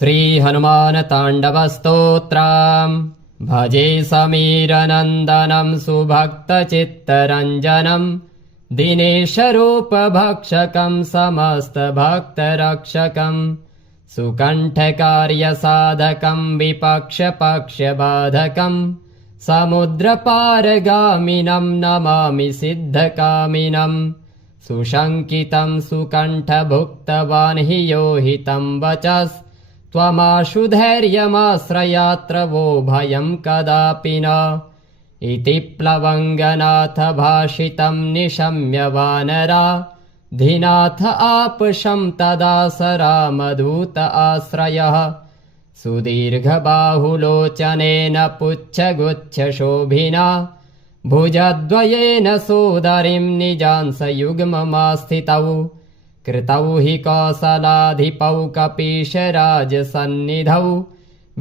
श्रीहनुमानताण्डवस्तोत्रम् भजे समीरनन्दनं सुभक्तचित्तरञ्जनं दिनेशरूपभक्षकं समस्तभक्तरक्षकं सुकण्ठकार्यसाधकं विपक्षपक्षबाधकं समुद्रपारगामिनं नमामि सिद्धकामिनं सुशङ्कितं सुकण्ठभुक्तवान् हि यो हितं वचस् त्वमाशु धैर्यमाश्रयात्र वो भयं कदापि न इति प्लवङ्गनाथ भाषितं निशम्य वानरा धिनाथ आपशं तदा स रामदूत आश्रयः सुदीर्घबाहुलोचनेन पुच्छगुच्छशोभिना भुजद्वयेन सोदरीं निजांसयुग्ममास्थितौ कृतौ हि कौसलाधिपौ कपीशराजसन्निधौ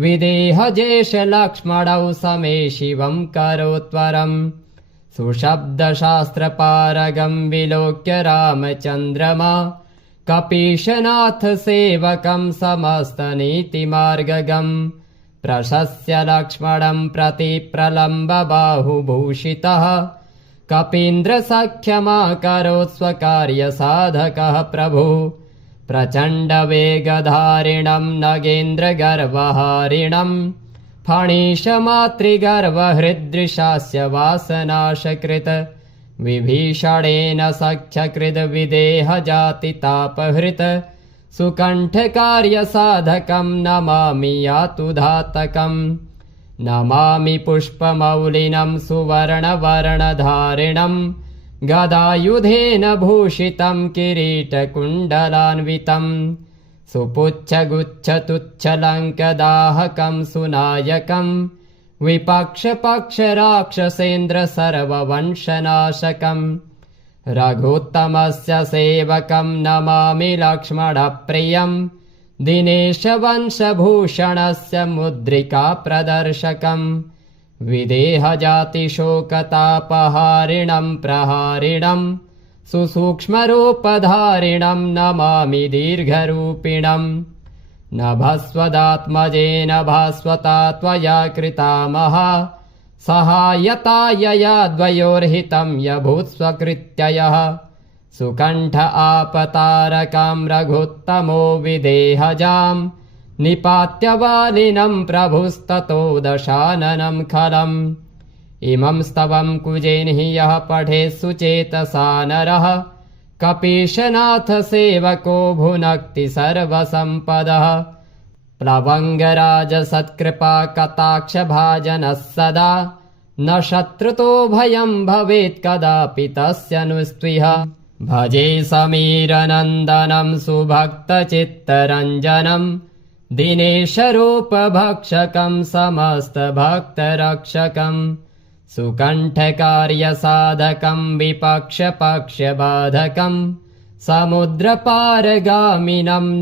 विदेहजेशलक्ष्मणौ समे शिवं करोत्वरम् सुशब्दशास्त्रपारगं विलोक्य रामचन्द्रमा कपीशनाथ सेवकं समस्तनीतिमार्गगं प्रशस्य लक्ष्मणं प्रति प्रलम्ब बाहुभूषितः कपीन्द्रसख्यमाकरोत् स्वकार्यसाधकः प्रभु प्रचण्डवेगधारिणं नगेन्द्रगर्वहारिणं फणीशमातृगर्वहृदृशास्य वासनाशकृत विभीषणेन सख्यकृद्विदेहजातितापहृत सुकण्ठकार्यसाधकं नमामि यातुधातकम् नमामि पुष्पमौलिनं सुवर्णवर्णधारिणं गदायुधेन भूषितं किरीटकुण्डलान्वितं सुपुच्छगुच्छतुच्छलङ्कदाहकं सुनायकं विपक्षपक्षराक्षसेन्द्रसर्ववंशनाशकं रघुत्तमस्य सेवकं नमामि लक्ष्मणप्रियम् दिनेशवंशभूषणस्य मुद्रिका प्रदर्शकं विदेहजातिशोकतापहारिणं प्रहारिणं सुसूक्ष्मरूपधारिणं नमामि दीर्घरूपिणं नभस्वदात्मजेन भास्वता त्वया कृता महा सहायतायया द्वयोर्हितं यभूत्स्वकृत्ययः सुकण्ठ आपतारकां रघुत्तमो विदेहजां निपात्य वालिनं प्रभुस्ततो दशाननं खलम् इमं स्तवं कुजेन हि यः पठेत् सुचेतसा नरः कपीशनाथ सेवको भुनक्ति सर्वसम्पदः प्लवङ्गराज सत्कृपा कटाक्षभाजनः सदा न शत्रुतो भयं भवेत् कदापि तस्य नुस्त्विह भजे समीरनन्दनं सुभक्तचित्तरञ्जनं दिनेशरूपभक्षकं समस्तभक्तरक्षकं सुकण्ठकार्यसाधकं विपक्षपक्षबाधकं समुद्रपारगामिनं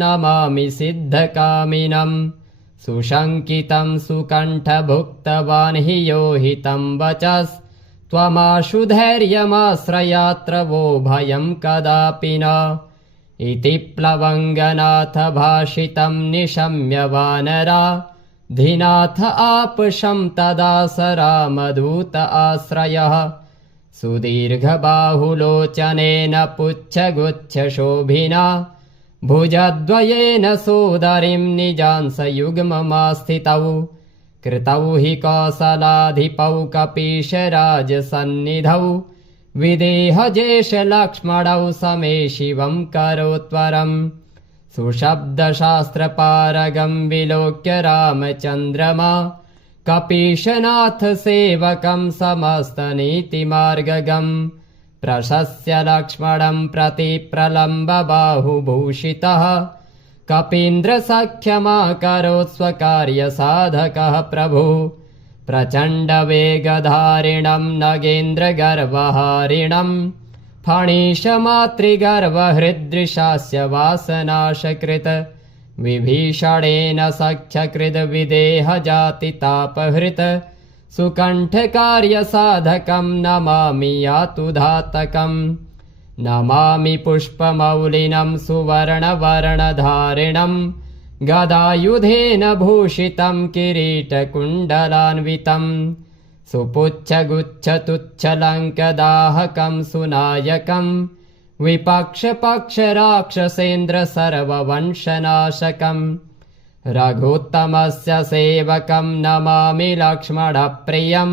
नमामि सिद्धकामिनं सुशङ्कितं सुकण्ठभुक्तवान् हि यो हितं वचस् त्वमाशु धैर्यमाश्रयात्र वो भयं कदापि न इति प्लवङ्गनाथ भाषितं निशम्य वानरा धिनाथ आपशं तदा स रामदूत आश्रयः सुदीर्घबाहुलोचनेन पुच्छगुच्छशोभिना भुजद्वयेन सोदरीं निजांसयुग्ममास्थितौ कृतौ हि कौसलाधिपौ कपीशराजसन्निधौ विदेहजेशलक्ष्मणौ समे शिवं करोत्वरम् सुशब्दशास्त्रपारगं विलोक्य रामचन्द्रमा कपीशनाथ सेवकं समस्तनीतिमार्गगं प्रशस्य लक्ष्मणं प्रति प्रलम्ब बाहुभूषितः कपीन्द्रसख्यमाकरोत् स्वकार्यसाधकः प्रभु प्रचण्डवेगधारिणं नगेन्द्रगर्वहारिणं फणीशमातृगर्वहृदृशास्य वासनाशकृत विभीषणेन सख्यकृद्विदेहजातितापहृत सुकण्ठकार्यसाधकं नमामि यातुधातकम् नमामि पुष्पमौलिनं सुवर्णवर्णधारिणं गदायुधेन भूषितं किरीटकुण्डलान्वितं सुपुच्छगुच्छतुच्छलङ्कदाहकं सुनायकं विपक्षपक्षराक्षसेन्द्र सर्ववंशनाशकं रघुत्तमस्य सेवकं नमामि लक्ष्मणप्रियं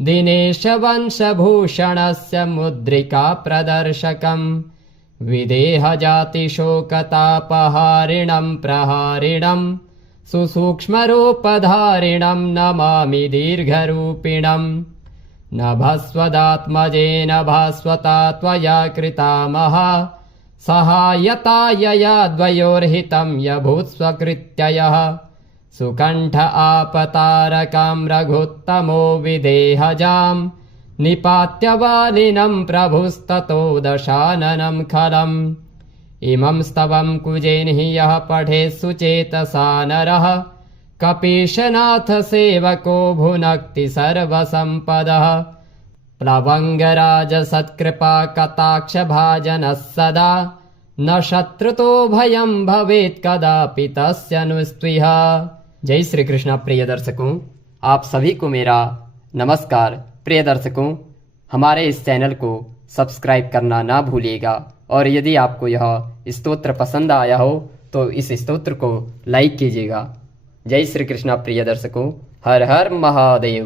दिनेशवंशभूषणस्य मुद्रिका प्रदर्शकं विदेहजातिशोकतापहारिणं प्रहारिणं सुसूक्ष्मरूपधारिणं नमामि दीर्घरूपिणं नभस्वदात्मजेन भास्वता त्वया कृतामः सहायता यया द्वयोर्हितं यभूत्स्वकृत्ययः सुकण्ठ आपतारकां रघुत्तमो विदेहजां निपात्य वालिनं प्रभुस्ततो दशाननं खलम् इमं स्तवं कुजेन हि यः पठेत् सुचेतसा नरः कपीशनाथ सेवको भुनक्ति सर्वसम्पदः प्लवङ्गराज सत्कृपा कटाक्ष भाजनः सदा न शत्रुतो भयं भवेत् कदापि तस्य नुस्त्विह। जय श्री कृष्ण। प्रिय दर्शकों, आप सभी को मेरा नमस्कार। प्रिय दर्शकों, हमारे इस चैनल को सब्सक्राइब करना ना भूलिएगा और यदि आपको यह स्तोत्र पसंद आया हो तो इस स्तोत्र को लाइक कीजिएगा। जय श्री कृष्ण। प्रिय दर्शकों, हर हर महादेव।